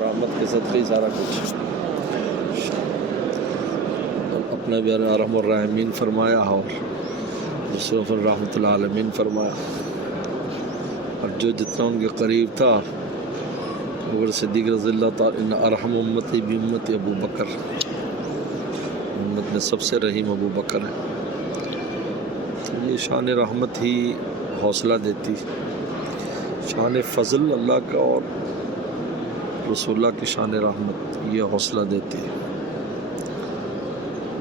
رحمت کے صدقے ہی سارا کچھ اپنے بیان ارحم الراحمین فرمایا اور دوسروں پر رحمت العالمین فرمایا، اور جو جتنا ان کے قریب تھا ابوبکر صدیق رضی اللہ تعالیٰ ان ارحم امتی بھی امتی ابو بکر، امت میں سب سے رحیم ابو بکر ہے۔ تو یہ شان رحمت ہی حوصلہ دیتی، شان فضل اللہ کا اور رسول اللہ کی شان رحمت یہ حوصلہ دیتی ہے،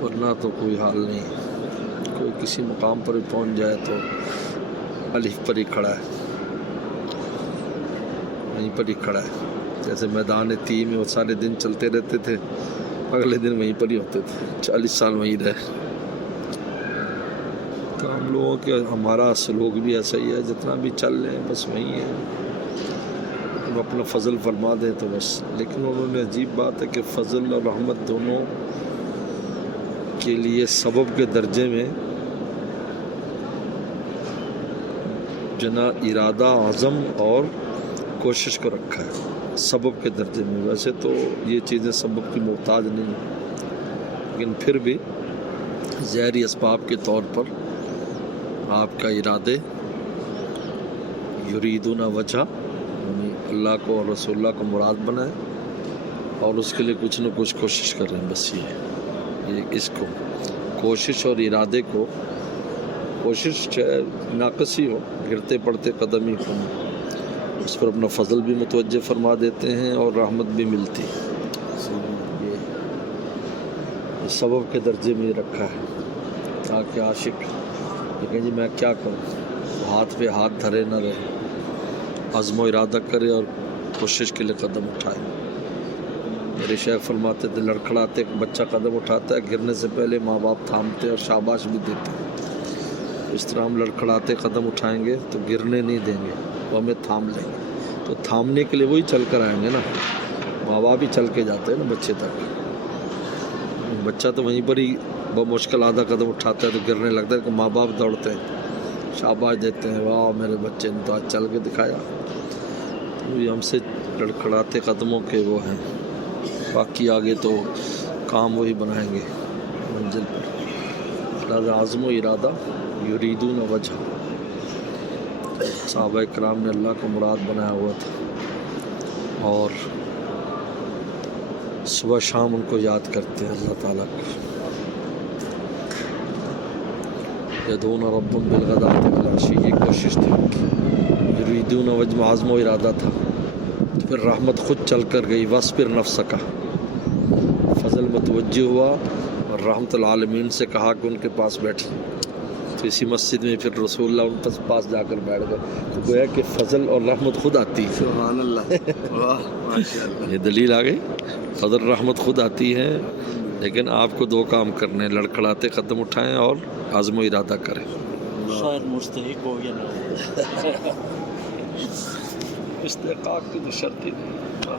ورنہ تو کوئی حال نہیں۔ کوئی کسی مقام پر پہنچ جائے تو الف پر ہی کھڑا ہے، وہیں پر ہی کھڑا ہے۔ جیسے میدان تی میں وہ سارے دن چلتے رہتے تھے، اگلے دن وہیں پر ہی ہوتے تھے، 40 سال وہیں رہے۔ تو ہم لوگوں کے ہمارا سلوک بھی ایسا ہی ہے، جتنا بھی چل رہے ہیں بس وہیں ہے، وہ اپنا فضل فرما دیں تو بس۔ لیکن انہوں نے عجیب بات ہے کہ فضل اور رحمت دونوں کے لیے سبب کے درجے میں جنا ارادہ عزم اور کوشش کو رکھا ہے سبب کے درجے میں۔ ویسے تو یہ چیزیں سبب کی محتاج نہیں ہیں، لیکن پھر بھی ظاہری اسباب کے طور پر آپ کا ارادے یریدون وجہ یعنی اللہ کو اور رسول اللہ کو مراد بنائیں، اور اس کے لیے کچھ نہ کچھ کوشش کر رہے ہیں۔ بس یہ اس کو کوشش اور ارادے کو، کوشش چاہے ناقص ہی ہو، گرتے پڑتے قدم ہی کو اس پر اپنا فضل بھی متوجہ فرما دیتے ہیں اور رحمت بھی ملتی۔ یہ سبب کے درجے میں رکھا ہے تاکہ عاشق لیکن جی میں کیا کروں، ہاتھ پہ ہاتھ دھرے نہ رہے، عزم و ارادہ کرے اور کوشش کے لیے قدم اٹھائے۔ میرے شیخ فرماتے تھے لڑکھڑاتے بچہ قدم اٹھاتا ہے، گرنے سے پہلے ماں باپ تھامتے اور شاباش بھی دیتے ہیں۔ اس طرح ہم لڑکھڑاتے قدم اٹھائیں گے تو گرنے نہیں دیں گے، وہ ہمیں تھام لیں گے۔ تو تھامنے کے لیے وہی چل کر آئیں گے نا، ماں باپ ہی چل کے جاتے ہیں نا بچے تک۔ بچہ تو وہیں پر ہی بمشکل آدھا قدم اٹھاتا ہے تو گرنے لگتا ہے کہ ماں باپ دوڑتے ہیں، شاباش دیتے ہیں، واہ میرے بچے نے تو آج چل کے دکھایا۔ تو یہ ہم سے لڑکھڑاتے قدموں کے وہ ہیں، باقی آگے تو کام وہی بنائیں گے منزل پر۔ لہذا عزم و ارادہ یریدون وجہ، صحابہ کرام نے اللہ کو مراد بنایا ہوا تھا، اور صبح شام ان کو یاد کرتے ہیں اللہ تعالیٰ کو۔ یدعون ربهم بالغداۃ والعشی، یہ کوشش تھی ان کی۔ یریدون وجہ عزم و ارادہ تھا، پھر رحمت خود چل کر گئی۔ واصبر نفسک، فضل متوجہ ہوا اور رحمت العالمین سے کہا کہ ان کے پاس بیٹھے۔ تو اسی مسجد میں پھر رسول اللہ ان کے پاس جا کر بیٹھ گئے، تو گویا کہ فضل اور رحمت خود آتی ہے۔ سبحان اللہ، واہ ماشاء اللہ، یہ دلیل آ گئی، فضل رحمت خود آتی ہے، لیکن آپ کو دو کام کرنے ہیں، لڑکھڑاتے قدم اٹھائیں اور عزم و ارادہ کریں۔ شاید مستحق ہو گیا نا استحقاق کی تو شرط ہی نہیں۔